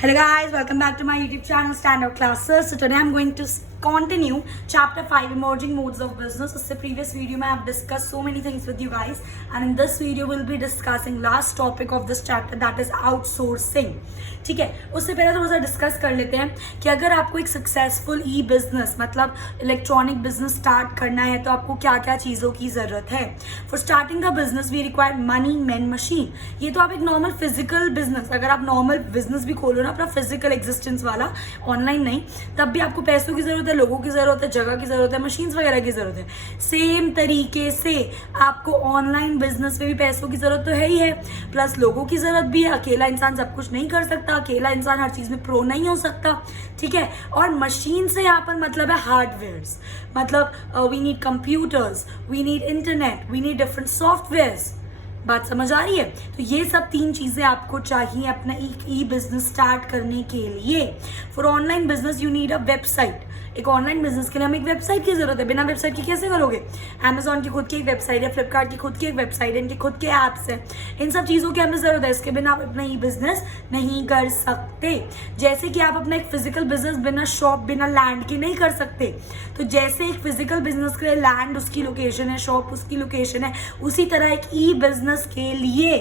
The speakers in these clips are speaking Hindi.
Hello guys, welcome back to my YouTube channel Stand Out Classes. So today I'm going to continue chapter 5 emerging modes of business. उससे previous video में I have discussed so many things with you guys, and in this video we'll be discussing last topic of this chapter, that is outsourcing. ठीक है, उससे पहले थोड़ा सा डिस्कस कर लेते हैं कि अगर आपको एक सक्सेसफुल ई बिजनेस मतलब इलेक्ट्रॉनिक बिजनेस स्टार्ट करना है तो आपको क्या क्या चीज़ों की ज़रूरत है. For starting the business we require money man machine. ये तो आप एक नॉर्मल फिजिकल बिजनेस, अगर आप नॉर्मल बिजनेस भी खोलो ना अपना फिजिकल एग्जिस्टेंस वाला, ऑनलाइन नहीं, तब भी आपको पैसों की ज़रूरत है, लोगों की ज़रूरत है, जगह की ज़रूरत है, मशीन्स वगैरह की ज़रूरत है. सेम तरीके से आपको ऑनलाइन बिजनेस में भी पैसों की ज़रूरत तो है ही है, प्लस लोगों की ज़रूरत भी है. अकेला इंसान सब कुछ नहीं कर सकता, अकेला इंसान हर चीज़ में प्रो नहीं हो सकता. ठीक है, और मशीन से यहाँ पर मतलब है हार्डवेयर्स, मतलब we need computers, we need internet, we need different softwares. बात समझ आ रही है? तो ये सब तीन चीज़ें आपको चाहिए अपना ई बिजनेस स्टार्ट करने के लिए. For online business you need a website. एक ऑनलाइन बिजनेस के लिए हमें एक वेबसाइट की जरूरत है. बिना वेबसाइट की कैसे करोगे? अमेजॉन की खुद की एक वेबसाइट है, फ्लिपकार्ट की खुद की एक वेबसाइट है, इनके खुद के ऐप्स हैं. इन सब चीज़ों की हमें ज़रूरत है. इसके बिना आप अपना ई बिजनेस नहीं कर सकते. जैसे कि आप अपना एक फिजिकल बिजनेस बिना शॉप बिना लैंड के नहीं कर सकते. तो जैसे एक फिजिकल बिजनेस के लिए लैंड उसकी लोकेशन है, शॉप उसकी लोकेशन है, उसी तरह एक ई बिजनेस के लिए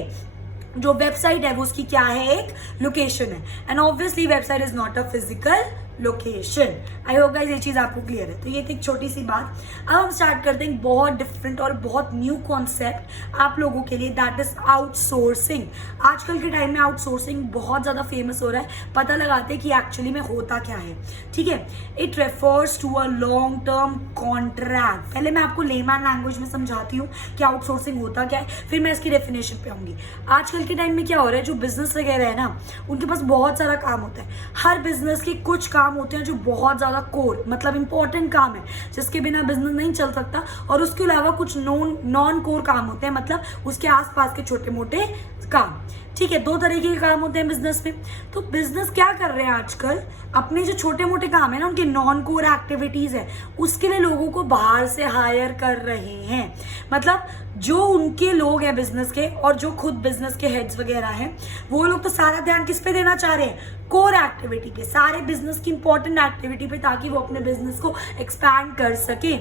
जो वेबसाइट है वो उसकी क्या है, एक लोकेशन है. And obviously website is not a physical location. I hope guys ये चीज़ आपको क्लियर है. तो ये थी एक छोटी सी बात. अब हम स्टार्ट करते हैं बहुत डिफरेंट और बहुत न्यू कॉन्सेप्ट आप लोगों के लिए, दैट इज आउटसोर्सिंग. आजकल के टाइम में आउटसोर्सिंग बहुत ज़्यादा फेमस हो रहा है. पता लगाते हैं कि एक्चुअली में होता क्या है. ठीक है, it refers to a long term contract. पहले मैं आपको लेमैन लैंग्वेज में समझाती हूँ कि आउटसोर्सिंग होता क्या है, फिर मैं इसकी डेफिनेशन पे आऊँगी. आजकल के टाइम में क्या हो रहा है, जो बिजनेस वगैरह है ना, उनके पास बहुत सारा काम होता है. हर बिजनेस के कुछ काम होते हैं जो बहुत ज़्यादा कोर मतलब इंपॉर्टेंट काम है, जिसके बिना बिजनेस नहीं चल सकता, और उसके अलावा कुछ नॉन कोर काम होते हैं, मतलब उसके आसपास के छोटे मोटे काम. ठीक है, दो तरीके के काम होते हैं बिजनेस में. तो बिजनेस क्या कर रहे हैं आजकल, अपने जो छोटे मोटे काम है ना, उनके नॉन कोर एक्टिविटीज है, उसके लिए लोगों को बाहर से हायर कर रहे हैं. मतलब जो उनके लोग हैं बिजनेस के और जो खुद बिजनेस के हेड्स वगैरह हैं, वो लोग तो सारा ध्यान किस पे देना चाह रहे हैं, कोर एक्टिविटी पे, सारे बिजनेस की इंपॉर्टेंट एक्टिविटी पे, ताकि वो अपने बिजनेस को एक्सपैंड कर सके.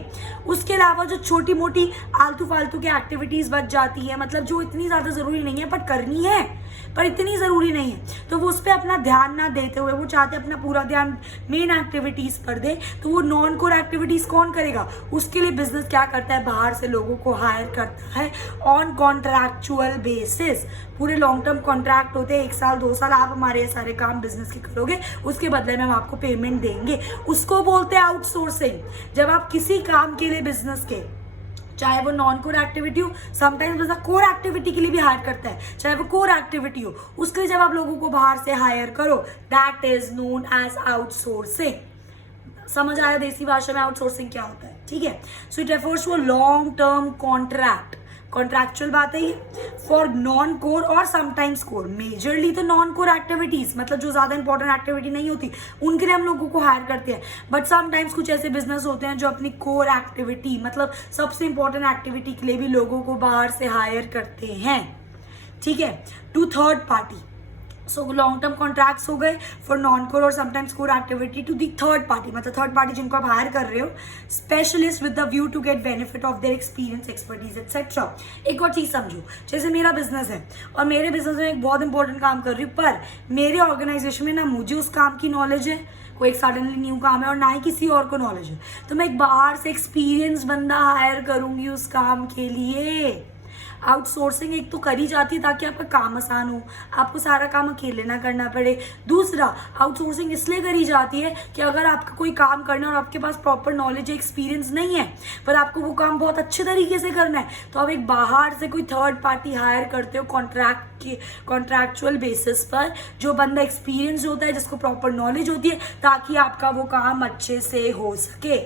उसके अलावा जो छोटी मोटी आलतू फालतू की एक्टिविटीज बच जाती है, मतलब जो इतनी ज़्यादा ज़रूरी नहीं है बट करनी है, पर इतनी ज़रूरी नहीं है, तो वो उस पर अपना ध्यान ना देते हुए वो चाहते अपना पूरा ध्यान मेन एक्टिविटीज़ पर दे. तो वो नॉन कोर एक्टिविटीज़ कौन करेगा? उसके लिए बिजनेस क्या करता है, बाहर से लोगों को हायर करता है ऑन कॉन्ट्रैक्चुअल बेसिस. पूरे लॉन्ग टर्म कॉन्ट्रैक्ट होते हैं, 1 साल 2 साल आप हमारे ये सारे काम बिजनेस के करोगे, उसके बदले में हम आपको पेमेंट देंगे. उसको बोलते हैं आउटसोर्सिंग. जब आप किसी काम के लिए बिजनेस के, चाहे वो नॉन कोर एक्टिविटी हो, समटाइम्स बिजनेस कोर एक्टिविटी के लिए भी हायर करता है, चाहे वो कोर एक्टिविटी हो, उसके लिए जब आप लोगों को बाहर से हायर करो, that is known as outsourcing. समझ आया देसी भाषा में आउटसोर्सिंग क्या होता है? ठीक है, so it refers to a long term contract. Contractual बात है ये. फॉर नॉन कोर और समटाइम्स कोर, मेजरली तो नॉन कोर एक्टिविटीज, मतलब जो ज्यादा इंपॉर्टेंट एक्टिविटी नहीं होती, उनके लिए हम लोगों को हायर करते हैं. बट समटाइम्स कुछ ऐसे बिजनेस होते हैं जो अपनी कोर एक्टिविटी मतलब सबसे इंपॉर्टेंट एक्टिविटी के लिए भी लोगों को बाहर से हायर करते हैं. ठीक है, to third party. So long term contracts हो गए फॉर नॉन कोर और sometimes core activity to the third party, मतलब थर्ड पार्टी जिनको आप हायर कर रहे हो, specialist with the view to get benefit of their experience, expertise etcetera. एक और चीज़ समझो, जैसे मेरा बिजनेस है और मेरे बिजनेस में एक बहुत इंपॉर्टेंट काम कर रही हूँ, पर मेरे ऑर्गेनाइजेशन में ना मुझे उस काम की नॉलेज है, कोई एक सडनली न्यू काम है, और ना ही किसी और को नॉलेज है, तो मैं एक बाहर से एक्सपीरियंस बंदा हायर करूँगी उस काम के लिए. आउटसोर्सिंग एक तो करी जाती है ताकि आपका काम आसान हो, आपको सारा काम अकेले ना करना पड़े. दूसरा, आउटसोर्सिंग इसलिए करी जाती है कि अगर आपका कोई काम करना है और आपके पास प्रॉपर नॉलेज एक्सपीरियंस नहीं है, पर आपको वो काम बहुत अच्छे तरीके से करना है, तो आप एक बाहर से कोई थर्ड पार्टी हायर करते हो कॉन्ट्रैक्ट के कॉन्ट्रैक्चुअल बेसिस पर, जो बंदा एक्सपीरियंस होता है, जिसको प्रॉपर नॉलेज होती है, ताकि आपका वो काम अच्छे से हो सके.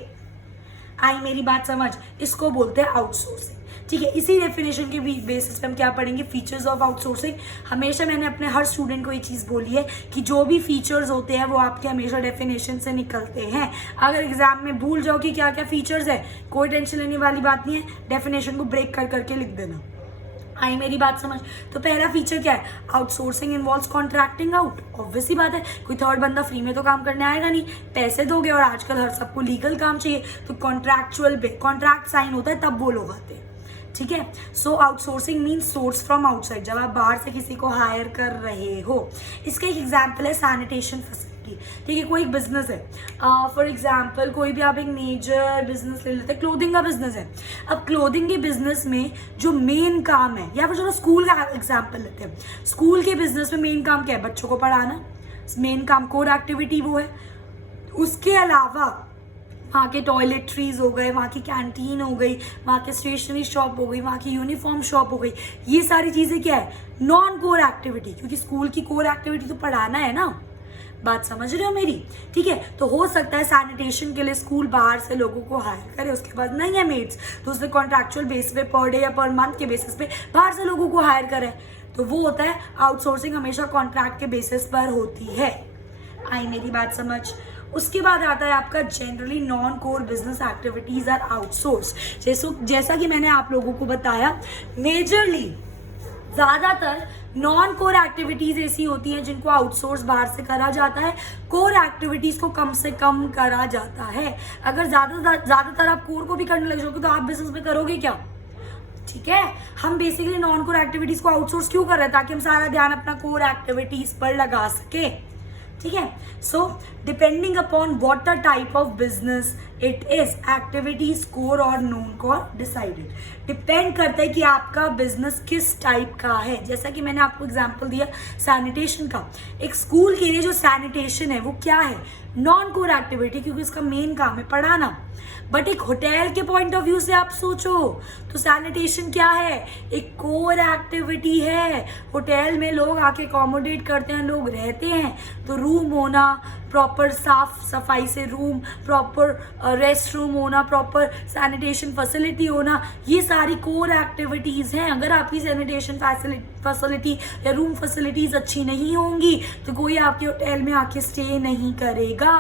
आई मेरी बात समझ? इसको बोलते हैं आउटसोर्सिंग. ठीक है, इसी डेफिनेशन के बेसिस पे हम क्या पढ़ेंगे, फीचर्स ऑफ आउटसोर्सिंग. हमेशा मैंने अपने हर स्टूडेंट को ये चीज़ बोली है कि जो भी फीचर्स होते हैं वो आपके हमेशा डेफिनेशन से निकलते हैं. अगर एग्जाम में भूल जाओ कि क्या क्या फीचर्स है, कोई टेंशन लेने वाली बात नहीं है, डेफिनेशन को ब्रेक कर करके लिख देना. आई मेरी बात समझ? तो पहला फीचर क्या है? Outsourcing involves contracting out. Obvious सी बात है, कोई थर्ड बंदा फ्री में तो काम करने आएगा नहीं, पैसे दोगे और आजकल हर सबको लीगल काम चाहिए, तो कॉन्ट्रैक्चुअल पे कॉन्ट्रैक्ट साइन होता है तब वो लोग आते हैं। ठीक है, so outsourcing means source from outside, जब आप बाहर से किसी को हायर कर रहे हो। इसका एक एग्जाम्पल है सैनिटेशन फैसिलिटी। ठीक है, कोई एक बिजनेस है, फॉर एग्जाम्पल कोई भी आप एक मेजर बिजनेस ले लेते हैं, क्लोथिंग का बिजनेस है। अब क्लोथिंग के बिजनेस में जो मेन काम है, या फिर चलो स्कूल का एग्जाम्पल लेते हैं, स्कूल के बिजनेस में मेन काम क्या है? बच्चों को पढ़ाना, मेन काम, कोर एक्टिविटी वो है। उसके अलावा वहाँ के टॉयलेटरीज हो गए, वहाँ की कैंटीन हो गई, वहाँ के स्टेशनरी शॉप हो गई, वहाँ की यूनिफॉर्म शॉप हो गई, ये सारी चीज़ें क्या है? नॉन कोर एक्टिविटी, क्योंकि स्कूल की कोर एक्टिविटी तो पढ़ाना है ना। बात समझ रहे हो मेरी? ठीक है, तो हो सकता है सैनिटेशन के लिए स्कूल बाहर से लोगों को हायर करे, उसके बाद नहीं है मेड्स, तो उसने कॉन्ट्रैक्चुअल बेसिस पे पर डे या पर मंथ के बेसिस पे बाहर से लोगों को हायर करे, तो वो होता है आउटसोर्सिंग, हमेशा कॉन्ट्रैक्ट के बेसिस पर होती है। आई मेरी बात समझ? उसके बाद आता है आपका generally non core business activities are outsource. जैसा कि मैंने आप लोगों को बताया, मेजरली ज़्यादातर नॉन कोर एक्टिविटीज ऐसी होती हैं जिनको आउटसोर्स बाहर से करा जाता है, कोर एक्टिविटीज को कम से कम करा जाता है। अगर ज़्यादातर आप कोर को भी करने लग जाओगे तो आप बिजनेस में करोगे क्या? ठीक है, हम बेसिकली नॉन कोर एक्टिविटीज को आउटसोर्स क्यों कर रहे हैं? ताकि हम सारा ध्यान अपना कोर एक्टिविटीज पर लगा सके। ठीक है, so depending upon what the type of business it is, activities core और नॉन कोर डिसाइडेड, डिपेंड करता है कि आपका बिजनेस किस टाइप का है। जैसा कि मैंने आपको एग्जांपल दिया सैनिटेशन का, एक स्कूल के लिए जो सैनिटेशन है वो क्या है? नॉन कोर एक्टिविटी, क्योंकि उसका मेन काम है पढ़ाना। बट एक होटल के पॉइंट ऑफ व्यू से आप सोचो तो सैनिटेशन क्या है? एक कोर एक्टिविटी है। होटल में लोग आके अकोमोडेट करते हैं, लोग रहते हैं, तो रूम होना, प्रॉपर साफ सफाई से रूम, प्रॉपर रेस्ट रूम होना, प्रॉपर सैनिटेशन फैसिलिटी होना, ये सारी कोर एक्टिविटीज़ हैं। अगर आपकी सैनिटेशन फैसिलिटी या रूम फैसिलिटीज़ अच्छी नहीं होंगी तो कोई आपके होटल में आके स्टे नहीं करेगा।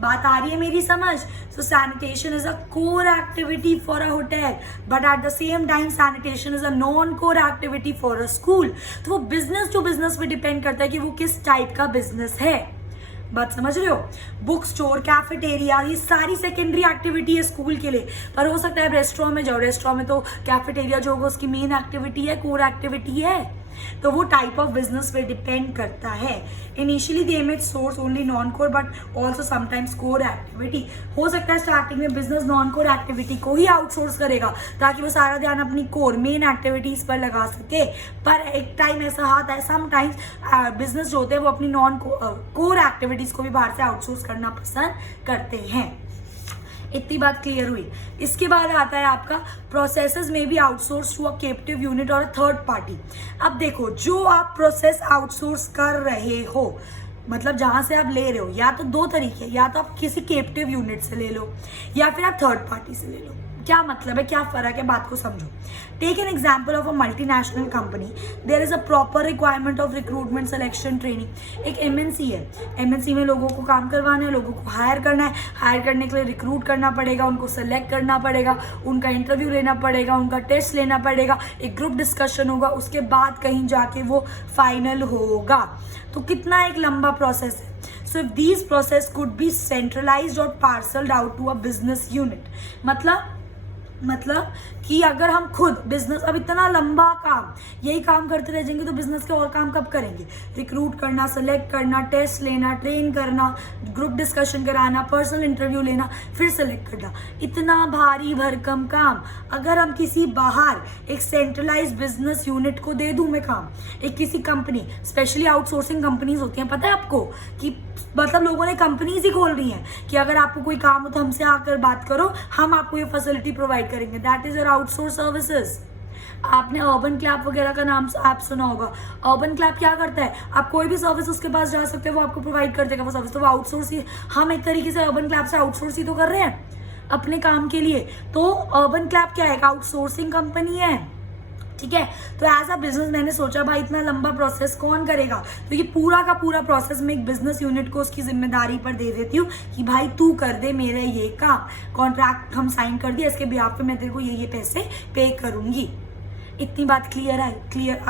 बात आ रही है मेरी समझ? So sanitation is a core activity for a hotel, but at the same time sanitation is a non core activity for a school. तो वो बिजनेस टू बिजनेस पे डिपेंड करता है कि वो किस टाइप का बिजनेस है। बात समझ रहे हो? बुक स्टोर, कैफेटेरिया, ये सारी सेकेंडरी एक्टिविटी है स्कूल के लिए, पर हो सकता है रेस्टोरेंट में जाओ, रेस्टोरेंट में तो कैफेटेरिया जो होगा उसकी मेन एक्टिविटी है, कोर एक्टिविटी है। तो वो टाइप ऑफ बिजनेस पे डिपेंड करता है। Initially they may source only non core but also sometimes core activity. हो सकता है स्टार्टिंग में बिजनेस नॉन कोर एक्टिविटी को ही आउटसोर्स करेगा ताकि वो सारा ध्यान अपनी कोर मेन एक्टिविटीज पर लगा सके, पर एक टाइम ऐसा आता है समटाइम्स बिजनेस जो होते हैं वो अपनी नॉन कोर एक्टिविटीज को भी बाहर से आउटसोर्स करना पसंद करते हैं। इतनी बात क्लियर हुई। इसके बाद आता है आपका प्रोसेसेस में भी outsource to a captive unit और अ थर्ड पार्टी। अब देखो, जो आप प्रोसेस आउटसोर्स कर रहे हो, मतलब जहां से आप ले रहे हो, या तो दो तरीके, या तो आप किसी कैप्टिव यूनिट से ले लो या फिर आप थर्ड पार्टी से ले लो। क्या मतलब है, क्या फर्क है, बात को समझो। Take an example of a multinational company, there is a proper requirement of recruitment, selection, training. एक एमएनसी है, एमएनसी में लोगों को काम करवाना है, लोगों को हायर करना है, हायर करने के लिए रिक्रूट करना पड़ेगा, उनको सेलेक्ट करना पड़ेगा, उनका इंटरव्यू लेना पड़ेगा, उनका टेस्ट लेना पड़ेगा, एक ग्रुप डिस्कशन होगा, उसके बाद कहीं जाके वो फाइनल होगा। तो कितना एक लंबा प्रोसेस है। So if these process could be centralized or parceled out to a business unit, मतलब कि अगर हम खुद बिजनेस, अब इतना लंबा काम, यही काम करते रह जाएंगे तो बिजनेस के और काम कब करेंगे? रिक्रूट करना, सेलेक्ट करना, टेस्ट लेना, ट्रेन करना, ग्रुप डिस्कशन कराना, पर्सनल इंटरव्यू लेना, फिर सेलेक्ट करना, इतना भारी भरकम काम अगर हम किसी बाहर एक सेंट्रलाइज बिजनेस यूनिट को दे दूं मैं काम, एक किसी कंपनी, स्पेशली आउटसोर्सिंग कंपनीज होती हैं, पता है आपको, कि मतलब लोगों ने कंपनीज ही खोल रही हैं कि अगर आपको कोई काम हो तो हमसे आकर बात करो, हम आपको ये फैसिलिटी प्रोवाइड करेंगे। That is your outsource services. आपने अर्बन क्लैप वगैरह का नाम आप सुना होगा। अर्बन क्लैप क्या करता है? आप कोई भी सर्विस उसके पास जा सकते हो, वो आपको प्रोवाइड कर देगा वो सर्विस। तो वो आउटसोर्स ही, हम एक तरीके से अर्बन क्लैप से आउटसोर्स ही तो कर रहे हैं अपने काम के लिए। तो अर्बन क्लैप क्या है? एक आउटसोर्सिंग कंपनी है। ठीक है, तो एज अ बिजनेस मैंने सोचा भाई इतना लंबा प्रोसेस कौन करेगा, तो ये पूरा का पूरा प्रोसेस मैं एक बिजनेस यूनिट को उसकी जिम्मेदारी पर दे देती हूँ कि भाई तू कर दे मेरे ये काम, कॉन्ट्रैक्ट हम साइन कर दिया, इसके बिहाफ पे मैं तेरे को ये पैसे पे करूंगी। इतनी बात क्लियर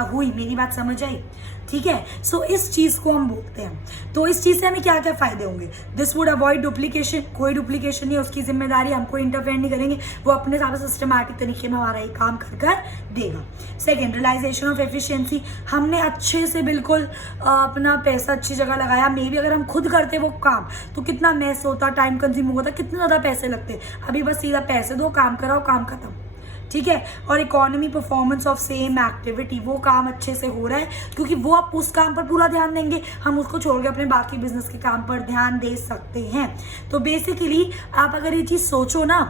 हुई, मेरी बात समझ आई? ठीक है, सो इस चीज़ को हम बोलते हैं। तो इस चीज़ से हमें क्या क्या फायदे होंगे? दिस वुड अवॉइड डुप्लीकेशन, कोई डुप्लीकेशन नहीं है, उसकी जिम्मेदारी हमको इंटरफेयर नहीं करेंगे, वो अपने हिसाब से सिस्टमैटिक तरीके में हमारा ये काम कर देगा। सेकेंड, रियलाइजेशन ऑफ एफिशिएंसी, हमने अच्छे से बिल्कुल अपना पैसा अच्छी जगह लगाया। मे भी अगर हम खुद करते वो काम तो कितना मैस होता, टाइम कंज्यूमिंग होता, कितने ज़्यादा पैसे लगते। अभी बस सीधा पैसे दो, काम कराओ, काम खत्म। ठीक है, और economy performance of same activity, वो काम अच्छे से हो रहा है क्योंकि वो आप उस काम पर पूरा ध्यान देंगे, हम उसको छोड़ के अपने बाकी बिजनेस के काम पर ध्यान दे सकते हैं। तो बेसिकली आप अगर ये चीज़ सोचो ना,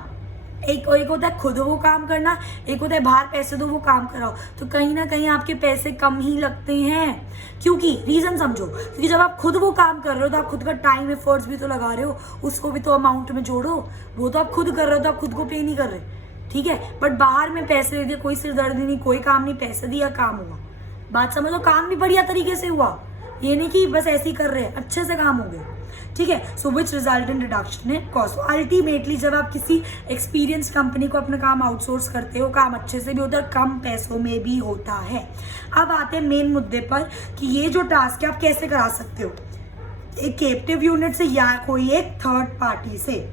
एक होता है खुद वो काम करना, एक होता है बाहर पैसे दो वो काम कराओ, तो कहीं ना कहीं आपके पैसे कम ही लगते हैं। क्योंकि रीजन समझो, क्योंकि जब आप खुद वो काम कर रहे हो तो आप खुद का टाइम एफर्ट्स भी तो लगा रहे हो, उसको भी तो अमाउंट में जोड़ो। वो तो आप खुद कर रहे हो तो आप खुद को पे नहीं कर रहे, ठीक है। बट बाहर में पैसे दे दिए, कोई सिरदर्दी नहीं, कोई काम नहीं, पैसे दिया काम हुआ। बात समझो, काम भी बढ़िया तरीके से हुआ, ये नहीं कि बस ऐसे ही कर रहे हैं, अच्छे से काम हो गया। ठीक है, so which result in reduction in cost. Ultimately जब आप किसी एक्सपीरियंस कंपनी को अपना काम आउटसोर्स करते हो, काम अच्छे से भी होता है, कम पैसों में भी होता है। अब आते हैं मेन मुद्दे पर कि ये जो टास्क है आप कैसे करा सकते हो, एक कैप्टिव यूनिट से या कोई एक थर्ड पार्टी से।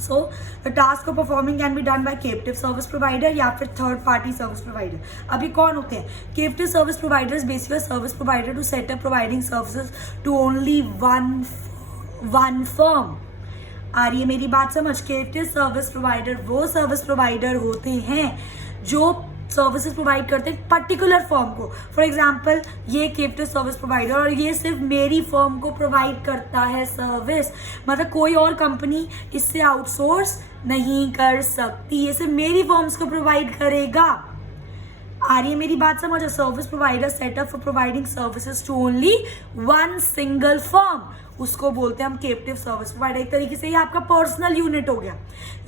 So the task of performing can be done by captive service provider या फिर थर्ड पार्टी सर्विस प्रोवाइडर। अभी कौन होते हैं captive service providers? Basically service provider to set up providing services to only one firm. आ रही है मेरी बात समझ? कैप्टिव सर्विस प्रोवाइडर वो सर्विस प्रोवाइडर होते हैं जो सर्विसेज प्रोवाइड करते हैं पर्टिकुलर फर्म को। फॉर एग्जाम्पल ये कैप्टिव सर्विस प्रोवाइडर और ये सिर्फ मेरी फर्म को प्रोवाइड करता है सर्विस, मतलब कोई और कंपनी इससे आउटसोर्स नहीं कर सकती, ये सिर्फ मेरी फर्म्स को प्रोवाइड करेगा। आ रही है मेरी बात समझ? Service provider setup for providing services to only one single firm, उसको बोलते हैं हम कैप्टिव सर्विस प्रोवाइडर। एक तरीके से ये आपका पर्सनल यूनिट हो गया।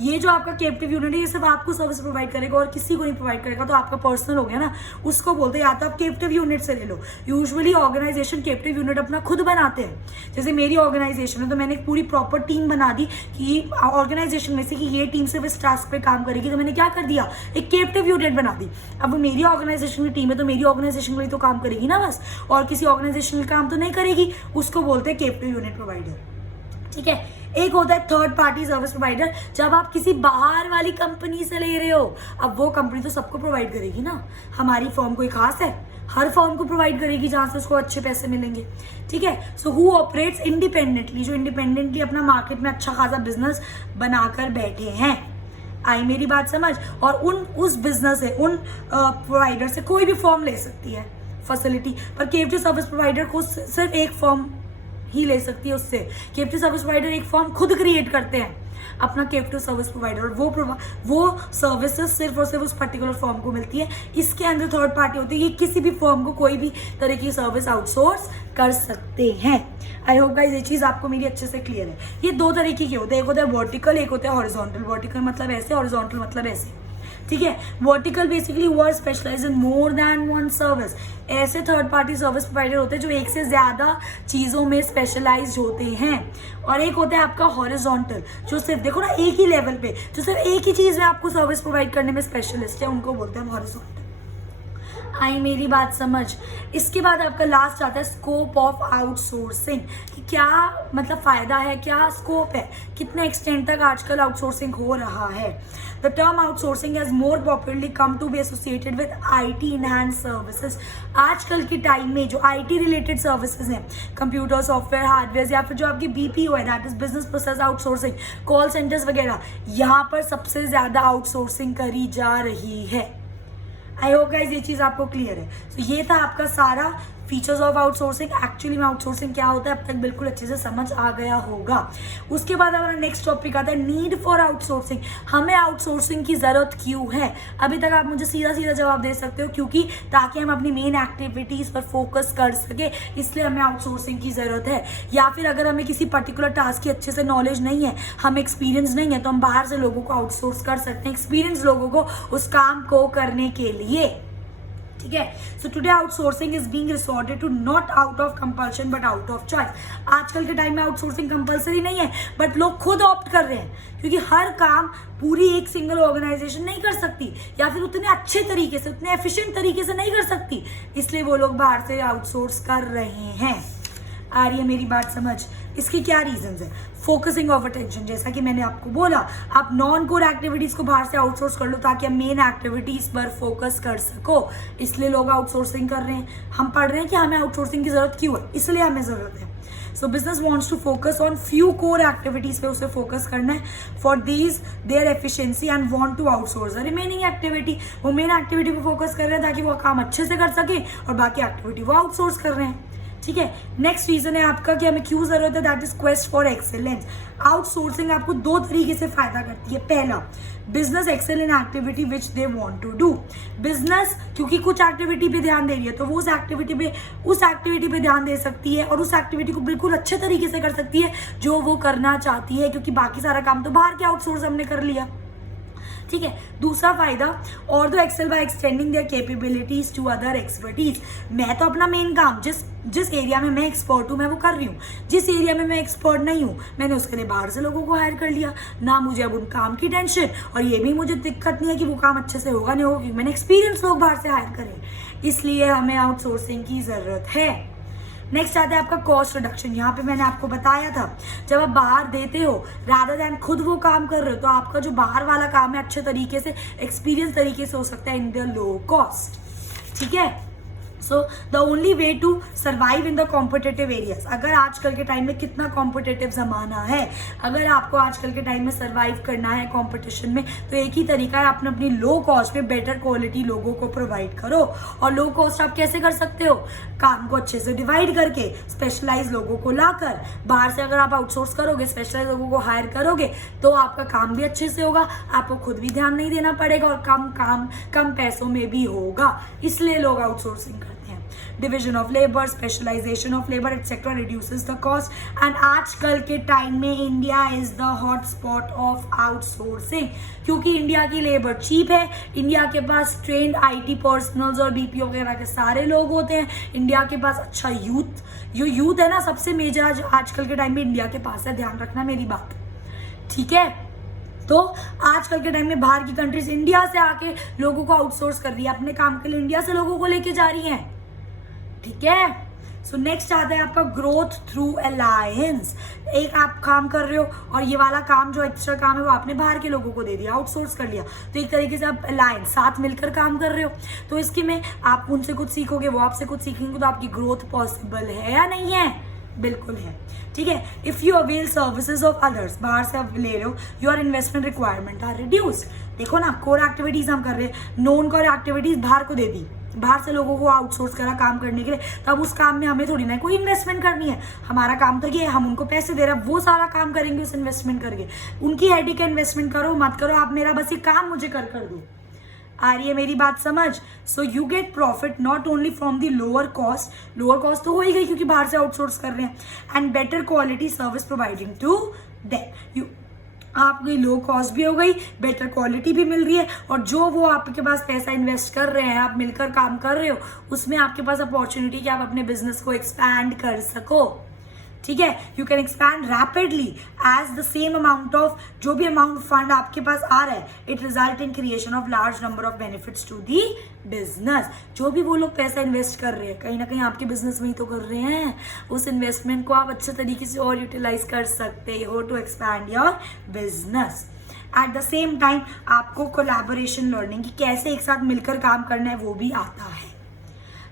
ये जो आपका कैप्टिव यूनिट है ये सिर्फ आपको सर्विस प्रोवाइड करेगा और किसी को नहीं प्रोवाइड करेगा, तो आपका पर्सनल हो गया ना, उसको बोलते हैं। या तो आप कैप्टिव यूनिट से ले लो। यूजुअली ऑर्गेनाइजेशन कैप्टिव यूनिट अपना खुद बनाते हैं। जैसे मेरी ऑर्गेनाइजेशन है तो मैंने एक पूरी प्रॉपर टीम बना दी कि ऑर्गेनाइजेशन में से कि ये टीम सिर्फ इस टास्क पे काम करेगी, तो मैंने क्या कर दिया, एक कैप्टिव यूनिट बना दी। अब मेरी ऑर्गेनाइजेशन की टीम है तो मेरी ऑर्गेनाइजेशन के लिए तो काम करेगी ना बस, और किसी ऑर्गेनाइजेशन का काम तो नहीं करेगी, उसको बोलते हैं कैप्टिव यूनिट प्रोवाइडर। ठीक है, एक होता है थर्ड पार्टी सर्विस प्रोवाइडर, जब आप किसी बाहर वाली कंपनी से ले रहे हो। अब वो कंपनी तो सबको प्रोवाइड करेगी ना, हमारी फर्म कोई खास है, हर फर्म को प्रोवाइड करेगी जहां से उसको अच्छे पैसे मिलेंगे। ठीक है, सो हु ऑपरेट्स इंडिपेंडेंटली, जो इंडिपेंडेंटली अपना मार्केट में अच्छा खासा बिजनेस बनाकर बैठे हैं। आई मेरी बात समझ? और उस बिजनेस से, उन प्रोवाइडर से कोई भी फर्म ले सकती है फैसिलिटी, पर कैप्टिव सर्विस प्रोवाइडर को सिर्फ एक फर्म ही ले सकती है उससे। कैप्टिव सर्विस प्रोवाइडर एक फर्म खुद क्रिएट करते हैं अपना कैप्टिव सर्विस प्रोवाइडर, और वो सर्विसेज सिर्फ और सिर्फ उस पर्टिकुलर फर्म को मिलती है। इसके अंदर थर्ड पार्टी होती है, ये किसी भी फर्म को कोई भी तरह की सर्विस आउटसोर्स कर सकते हैं। आई होप गाइस ये चीज़ आपको मेरी अच्छे से क्लियर है। ये दो तरीके के होते हैं, एक होता है वर्टिकल, एक होता है हॉरिजॉन्टल। वर्टिकल मतलब ऐसे, हॉरिजॉन्टल मतलब ऐसे। ठीक है, वर्टिकल बेसिकली वर्ड स्पेशलाइज इन मोर देन वन सर्विस। ऐसे थर्ड पार्टी सर्विस प्रोवाइडर होते हैं जो एक से ज़्यादा चीज़ों में स्पेशलाइज्ड होते हैं। और एक होता है आपका हॉरिजॉन्टल, जो सिर्फ देखो ना एक ही लेवल पे, जो सिर्फ एक ही चीज़ में आपको सर्विस प्रोवाइड करने में स्पेशलिस्ट है, उनको बोलते हैं हॉरिजॉन्टल। आई मेरी बात समझ? इसके बाद आपका लास्ट आता है स्कोप ऑफ आउटसोर्सिंग, कि क्या मतलब फ़ायदा है, क्या स्कोप है, कितने एक्सटेंड तक आजकल आउटसोर्सिंग हो रहा है। The term outsourcing has more popularly come to be associated with IT enhance services. आजकल के टाइम में जो IT रिलेटेड सर्विसेज हैं, कंप्यूटर, सॉफ्टवेयर, हार्डवेयर, या फिर जो आपकी BPO है, that is business process outsourcing, call centres वगैरह, यहाँ पर सबसे ज़्यादा आउटसोर्सिंग करी जा रही है। आई होप गाइस ये चीज़ आपको क्लियर है। तो ये था आपका सारा फीचर्स ऑफ आउटसोर्सिंग। एक्चुअली में आउटसोर्सिंग क्या होता है अब तक बिल्कुल अच्छे से समझ आ गया होगा। उसके बाद हमारा नेक्स्ट टॉपिक आता है नीड फॉर आउटसोर्सिंग। हमें आउटसोर्सिंग की ज़रूरत क्यों है? अभी तक आप मुझे सीधा सीधा जवाब दे सकते हो, क्योंकि ताकि हम अपनी मेन एक्टिविटीज़ पर फोकस कर सके, इसलिए हमें आउटसोर्सिंग की ज़रूरत है। या फिर अगर हमें किसी पर्टिकुलर टास्क की अच्छे से नॉलेज नहीं है, हमें एक्सपीरियंस नहीं है, तो हम बाहर से लोगों को आउटसोर्स कर सकते हैं, एक्सपीरियंस लोगों को उस काम को करने के लिए। ठीक है। So today outsourcing is being resorted to not out of compulsion but out of choice. आजकल के टाइम में आउटसोर्सिंग कंपल्सरी नहीं है, बट लोग खुद ऑप्ट कर रहे हैं, क्योंकि हर काम पूरी एक सिंगल ऑर्गेनाइजेशन नहीं कर सकती, या फिर उतने अच्छे तरीके से, उतने एफिशिएंट तरीके से नहीं कर सकती, इसलिए वो लोग बाहर से आउटसोर्स कर रहे हैं। आ रही है मेरी बात समझ? इसके क्या रीजंस है? फोकसिंग ऑफ अटेंशन, जैसा कि मैंने आपको बोला, आप नॉन कोर एक्टिविटीज को बाहर से आउटसोर्स कर लो ताकि आप मेन एक्टिविटीज पर फोकस कर सको, इसलिए लोग आउटसोर्सिंग कर रहे हैं। हम पढ़ रहे हैं कि हमें आउटसोर्सिंग की जरूरत क्यों है, इसलिए हमें जरूरत है। So business wants to focus on few core activities पे उसे फोकस करना है for these their efficiency and want to outsource the remaining activity. वो मेन एक्टिविटी पे फोकस कर रहे हैं ताकि वो काम अच्छे से कर सके, और बाकी एक्टिविटी वो आउटसोर्स कर रहे हैं, ठीक है। नेक्स्ट रीजन है आपका कि हमें क्यों जरूरत है, that is quest for excellence. Outsourcing आपको दो तरीके से फायदा करती है। पहला, business excel in activity which they want to do. Business क्योंकि कुछ एक्टिविटी पे ध्यान दे रही है, तो वो उस एक्टिविटी पे ध्यान दे सकती है और उस एक्टिविटी को बिल्कुल अच्छे तरीके से कर सकती है जो वो करना चाहती है, क्योंकि बाकी सारा काम तो बाहर के आउटसोर्स हमने कर लिया, ठीक है। दूसरा फायदा, और दो excel by extending their capabilities to other expertise. मैं तो अपना मेन काम जिस एरिया में मैं एक्सपर्ट हूँ मैं वो कर रही हूँ, जिस एरिया में मैं एक्सपर्ट नहीं हूँ मैंने उसके लिए बाहर से लोगों को हायर कर लिया, ना मुझे अब उन काम की टेंशन, और ये भी मुझे दिक्कत नहीं है कि वो काम अच्छे से होगा नहीं होगा, क्योंकि मैंने एक्सपीरियंस लोग बाहर से हायर करे, इसलिए हमें आउटसोर्सिंग की जरूरत है। नेक्स्ट आता है आपका कॉस्ट रिडक्शन। यहाँ पे मैंने आपको बताया था, जब आप बाहर देते हो रादर दैन खुद वो काम कर रहे हो, तो आपका जो बाहर वाला काम है अच्छे तरीके से, एक्सपीरियंस तरीके से हो सकता है इन द लो कॉस्ट, ठीक है। So the only way to survive in the competitive areas. अगर आजकल के टाइम में कितना कॉम्पिटेटिव जमाना है, अगर आपको आजकल के टाइम में सर्वाइव करना है कॉम्पिटिशन में, तो एक ही तरीका है, आपने अपनी लो कॉस्ट में बेटर क्वालिटी लोगों को प्रोवाइड करो। और लो कॉस्ट आप कैसे कर सकते हो? काम को अच्छे से डिवाइड करके, स्पेशलाइज लोगों को लाकर। बाहर से अगर आप आउटसोर्स करोगे, स्पेशलाइज लोगों को हायर करोगे, तो आपका काम भी अच्छे से होगा, आपको खुद भी ध्यान नहीं देना पड़ेगा, और कम पैसों में भी होगा, इसलिए लोग आउटसोर्सिंग करते हैं। Division of labour, specialisation of labour etcetera reduces the cost. And आजकल के टाइम में India is the hot spot of outsourcing, क्योंकि इंडिया की लेबर चीप है, इंडिया के पास ट्रेंड IT पर्सनल्स और BPO वगैरह के सारे लोग होते हैं, इंडिया के पास अच्छा यूथ है ना, सबसे मेजर आजकल के टाइम में इंडिया के पास है, ध्यान रखना मेरी बात, ठीक है। तो आजकल के टाइम में बाहर की कंट्रीज इंडिया से आके लोगों को आउटसोर्स कर रही है, अपने काम के लिए इंडिया से लोगों को लेके जा रही हैं, ठीक है। सो नेक्स्ट आता है आपका ग्रोथ थ्रू अलायंस। एक आप काम कर रहे हो और ये वाला काम जो एक्स्ट्रा काम है वो आपने बाहर के लोगों को दे दिया, आउटसोर्स कर लिया, तो एक तरीके से आप अलायंस साथ मिलकर काम कर रहे हो, तो इसके में आप उनसे कुछ सीखोगे, वो आपसे कुछ सीखेंगे, तो आपकी ग्रोथ पॉसिबल है या नहीं है? बिल्कुल है, ठीक है। If you avail services of others, बाहर से आप ले रहे हो, your investment requirement are reduced. देखो ना, कोर एक्टिविटीज हम कर रहे हैं, नॉन कोर एक्टिविटीज बाहर को दे दी, बाहर से लोगों को आउटसोर्स करा काम करने के लिए, तब उस काम में हमें थोड़ी ना कोई इन्वेस्टमेंट करनी है, हमारा काम तो ये है, हम उनको पैसे दे रहे हैं, वो सारा काम करेंगे उस इन्वेस्टमेंट करके। उनकी हेडेक का इन्वेस्टमेंट करो मत करो, आप मेरा बस ये काम मुझे कर दो। आ रही है मेरी बात समझ? So you get profit not only from the lower cost तो हो ही गई क्योंकि बाहर से आउटसोर्स कर रहे हैं, and better quality service providing to them. आपकी लो कॉस्ट भी हो गई, बेटर क्वालिटी भी मिल रही है, और जो वो आपके पास पैसा इन्वेस्ट कर रहे हैं, आप मिलकर काम कर रहे हो, उसमें आपके पास अपॉर्चुनिटी कि आप अपने बिजनेस को एक्सपैंड कर सको, ठीक है। You can expand rapidly as the same amount of, जो भी अमाउंट फंड आपके पास आ रहा है, it result in creation of large number of benefits to the business. जो भी वो लोग पैसा इन्वेस्ट कर रहे हैं, कहीं ना कहीं आपके बिजनेस में ही तो कर रहे हैं, उस इन्वेस्टमेंट को आप अच्छे तरीके से और यूटिलाइज कर सकते हो to expand your business. At the same time आपको कोलैबोरेशन लर्निंग की कैसे एक साथ मिलकर काम करना है वो भी आता है।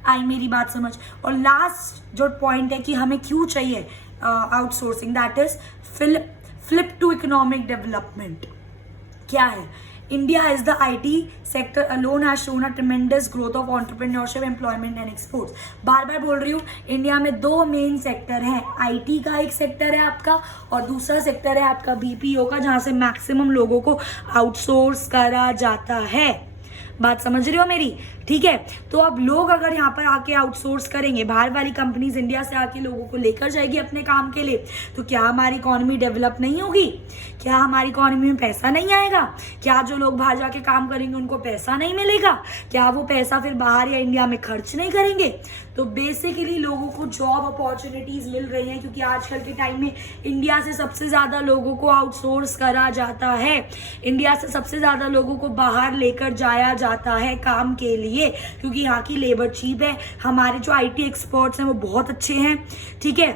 आई मेरी बात समझ? और लास्ट जो पॉइंट है कि हमें क्यों चाहिए outsourcing, that is flip to economic development. क्या है? India is the IT sector alone has shown a tremendous growth of entrepreneurship, employment and exports. बार बार बोल रही हूँ, इंडिया में दो मेन सेक्टर हैं, IT का एक सेक्टर है आपका, और दूसरा सेक्टर है आपका BPO का, जहाँ से मैक्सिमम लोगों को आउटसोर्स करा जाता है। बात समझ रहे हो मेरी? ठीक है, तो अब लोग अगर यहाँ पर आके आउटसोर्स करेंगे, बाहर वाली कंपनीज इंडिया से आके लोगों को लेकर जाएगी अपने काम के लिए, तो क्या हमारी इकोनॉमी डेवलप नहीं होगी? क्या हमारी इकोनॉमी में पैसा नहीं आएगा? क्या जो लोग बाहर जाके काम करेंगे उनको पैसा नहीं मिलेगा? क्या वो पैसा फिर बाहर या इंडिया में खर्च नहीं करेंगे? तो बेसिकली लोगों को जॉब अपॉर्चुनिटीज मिल रही हैं, क्योंकि आजकल के टाइम में इंडिया से सबसे ज़्यादा लोगों को आउटसोर्स करा जाता है, इंडिया से सबसे ज़्यादा लोगों को बाहर लेकर जाया जाता है काम के लिए, क्योंकि यहाँ की लेबर चीप है। हमारे जो IT एक्सपर्ट्स हैं वो बहुत अच्छे हैं। ठीक है,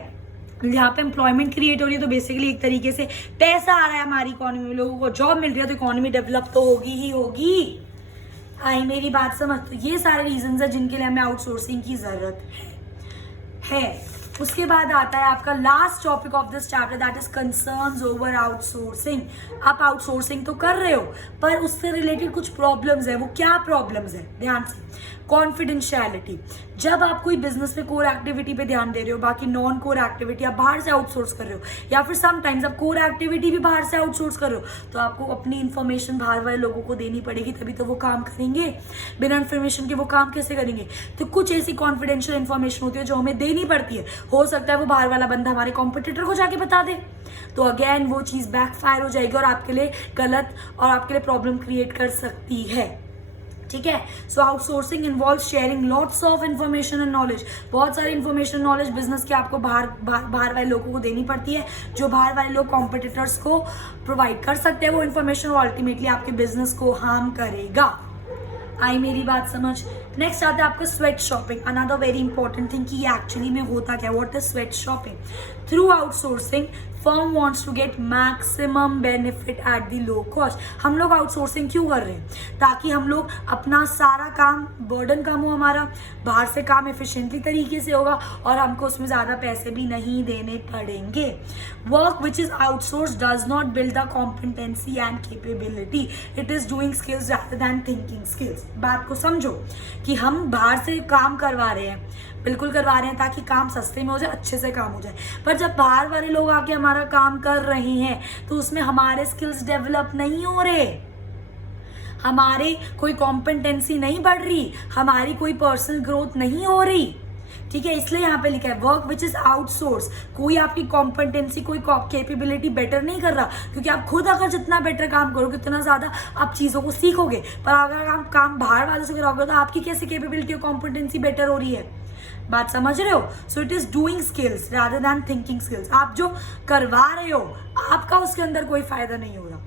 यहाँ पे एम्प्लॉयमेंट क्रिएट हो रही है, तो बेसिकली एक तरीके से पैसा आ रहा है हमारी इकोनॉमी में, लोगों को जॉब मिल रही है, तो इकोनॉमी डेवलप तो होगी ही होगी। आई मेरी बात समझ? तो ये सारे रीजंस है जिनके लिए हमें आउटसोर्सिंग की जरूरत है। उसके बाद आता है आपका last topic of this chapter, that is concerns over outsourcing. आप आउटसोर्सिंग तो कर रहे हो, पर उससे रिलेटेड कुछ प्रॉब्लम्स है। वो क्या प्रॉब्लम्स है? ध्यान से, कॉन्फिडेंशियलिटी। जब आप कोई बिजनेस पे कोर एक्टिविटी पे ध्यान दे रहे हो, बाकी नॉन कोर एक्टिविटी आप बाहर से आउटसोर्स कर रहे हो, या फिर समटाइम्स आप कोर एक्टिविटी भी बाहर से आउटसोर्स कर रहे हो, तो आपको अपनी इन्फॉर्मेशन बाहर वाले लोगों को देनी पड़ेगी, तभी तो वो काम करेंगे। बिना इन्फॉर्मेशन के वो काम कैसे करेंगे? तो कुछ ऐसी कॉन्फिडेंशियल इन्फॉर्मेशन होती है जो हमें देनी पड़ती है। हो सकता है वो बाहर वाला बंदा हमारे कॉम्पिटिटर को जाके बता दे, तो अगेन वो चीज़ बैकफायर हो जाएगी और आपके लिए गलत और आपके लिए प्रॉब्लम क्रिएट कर सकती है। ठीक है, so outsourcing involve sharing lots of information and knowledge. बहुत सारी इन्फॉर्मेशन नॉलेज बिजनेस की आपको बाहर वाले लोगों को देनी पड़ती है, जो बाहर वाले लोग कॉम्पिटिटर्स को प्रोवाइड कर सकते हैं वो इन्फॉर्मेशन, और अल्टीमेटली आपके बिजनेस को हार्म करेगा। आई मेरी बात समझ? नेक्स्ट आता है आपका sweat shopping, another very important thing कि ये एक्चुअली में होता क्या, what is sweat shopping? Through outsourcing firm wants to get maximum benefit at the low cost. हम लोग आउटसोर्सिंग क्यों कर रहे हैं? ताकि हम लोग अपना सारा काम, बर्डन कम हो हमारा, बाहर से काम एफिशिएंटली तरीके से होगा और हमको उसमें ज़्यादा पैसे भी नहीं देने पड़ेंगे। Work which is outsource does not build the competency and capability, it is doing skills rather than thinking skills. बात को समझो कि हम बाहर से काम करवा रहे हैं, बिल्कुल करवा रहे हैं ताकि काम सस्ते में हो जाए, अच्छे से काम हो जाए, पर जब बाहर वाले लोग आके हमारा काम कर रहे हैं तो उसमें हमारे स्किल्स डेवलप नहीं हो रहे, हमारे कोई कॉम्पिटेंसी नहीं बढ़ रही, हमारी कोई पर्सनल ग्रोथ नहीं हो रही। ठीक है, इसलिए यहाँ पे लिखा है वर्क विच इज आउटसोर्स। कोई आपकी कॉम्पिटेंसी, कोई कैपेबिलिटी बेटर नहीं कर रहा, क्योंकि आप खुद अगर जितना बेटर काम करोगे उतना ज़्यादा आप चीज़ों को सीखोगे, पर अगर आप काम बाहर वालों से कराओगे तो आपकी कैसी कैपेबिलिटी और कॉम्पिटेंसी बेटर हो रही है? बात समझ रहे हो? So it is doing skills rather than thinking skills. आप जो करवा रहे हो आपका उसके अंदर कोई फायदा नहीं हो रहा,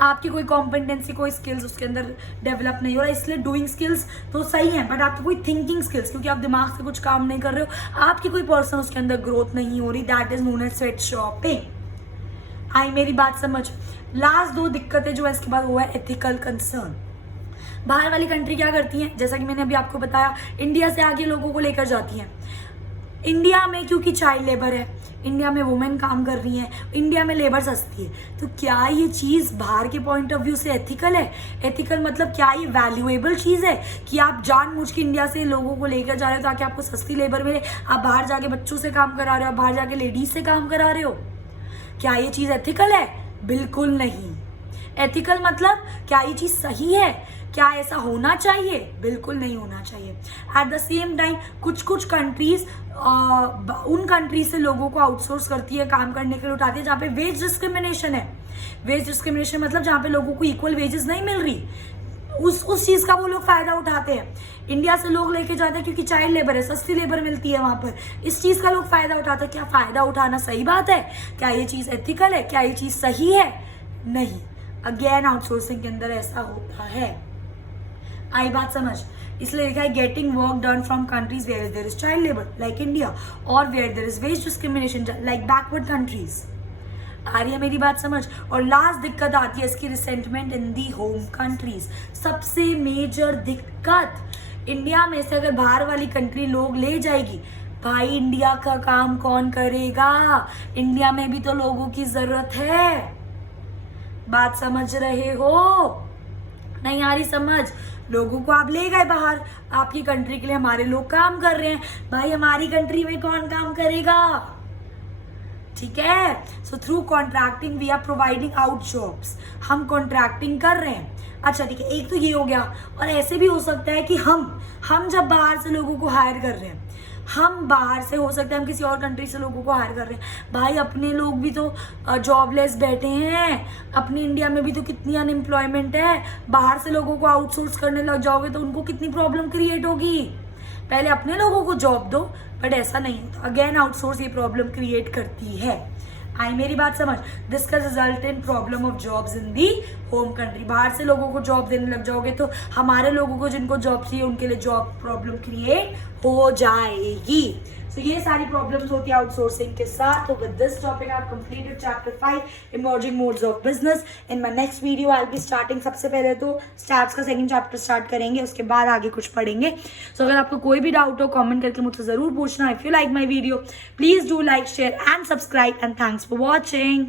आपकी कोई कॉम्पिटेंसी, कोई स्किल्स उसके अंदर डेवलप नहीं हो रहा, इसलिए डूइंग स्किल्स तो सही है, बट आपकी कोई थिंकिंग स्किल्स, क्योंकि आप दिमाग से कुछ काम नहीं कर रहे हो, आपकी कोई पर्सन उसके अंदर ग्रोथ नहीं हो रही, that is known as sweat shopping. आई मेरी बात समझ? लास्ट दो दिक्कतें जो है इसके बाद वो है एथिकल कंसर्न। बाहर वाली कंट्री क्या करती हैं, जैसा कि मैंने अभी आपको बताया, इंडिया से आगे लोगों को लेकर जाती हैं। इंडिया में क्योंकि चाइल्ड लेबर है, इंडिया में वुमेन काम कर रही हैं, इंडिया में लेबर सस्ती है, तो क्या ये चीज़ बाहर के पॉइंट ऑफ व्यू से एथिकल है? एथिकल मतलब क्या ये वैल्यूएबल चीज़ है कि आप जानबूझ के इंडिया से लोगों को लेकर जा रहे हो ताकि आपको सस्ती लेबर मिले, आप बाहर जाके बच्चों से काम करा रहे हो, आप बाहर जाके लेडीज से काम करा रहे हो? क्या ये चीज़ एथिकल है? बिल्कुल नहीं। एथिकल मतलब क्या ये चीज़ सही है? क्या ऐसा होना चाहिए? बिल्कुल नहीं होना चाहिए। एट द सेम टाइम कुछ कंट्रीज उन कंट्रीज से लोगों को आउटसोर्स करती है, काम करने के लिए उठाती है जहाँ पे वेज डिस्क्रिमिनेशन है। वेज डिस्क्रिमिनेशन मतलब जहाँ पे लोगों को इक्वल वेजेस नहीं मिल रही, उस चीज़ का वो लोग फ़ायदा उठाते हैं। इंडिया से लोग लेके जाते हैं क्योंकि चाइल्ड लेबर है, सस्ती लेबर मिलती है वहाँ पर, इस चीज़ का लोग फ़ायदा उठाते हैं। क्या फ़ायदा उठाना सही बात है? क्या ये चीज़ एथिकल है? क्या ये चीज़ सही है? नहीं। अगेन आउटसोर्सिंग के अंदर ऐसा होता है। आई बात समझ? इसलिए लिखा है getting work done from countries where there is child labour like India, और where there is wage discrimination like backward countries. आ रही है मेरी बात समझ? और लास्ट दिक्कत आती है इसकी, resentment in the home countries. सबसे मेजर दिक्कत, इंडिया में से अगर बाहर वाली कंट्री लोग ले जाएगी, भाई इंडिया का काम कौन करेगा? इंडिया में भी तो लोगों की जरूरत है। बात समझ रहे हो? नहीं आ रही समझ? लोगों को आप ले गए बाहर, आपकी कंट्री के लिए हमारे लोग काम कर रहे हैं, भाई हमारी कंट्री में कौन काम करेगा? ठीक है। So through contracting we are providing out jobs, हम कॉन्ट्रैक्टिंग कर रहे हैं। अच्छा ठीक है, एक तो ये हो गया। और ऐसे भी हो सकता है कि हम जब बाहर से लोगों को हायर कर रहे हैं, हम बाहर से हो सकता है हम किसी और कंट्री से लोगों को हायर कर रहे हैं, भाई अपने लोग भी तो जॉबलेस बैठे हैं, अपनी इंडिया में भी तो कितनी अनएम्प्लॉयमेंट है, बाहर से लोगों को आउटसोर्स करने लग जाओगे तो उनको कितनी प्रॉब्लम क्रिएट होगी। पहले अपने लोगों को जॉब दो, बट ऐसा नहीं होता, अगेन आउटसोर्स ये प्रॉब्लम क्रिएट करती है। आई मेरी बात समझ। दिस का result in problem of jobs in the home country. बाहर से लोगों को जॉब देने लग जाओगे तो हमारे लोगों को जिनको जॉब चाहिए उनके लिए जॉब प्रॉब्लम क्रिएट हो जाएगी। तो ये सारी प्रॉब्लम्स होती है आउटसोर्सिंग के साथ। तो with this topic I have completed chapter 5 emerging modes of business. In my next video I will be starting, सबसे पहले तो स्टार्ट्स का सेकंड चैप्टर स्टार्ट करेंगे, उसके बाद आगे कुछ पढ़ेंगे। सो अगर आपको कोई भी डाउट हो कमेंट करके मुझसे जरूर पूछना। If you like my video please do like share and subscribe and thanks for watching.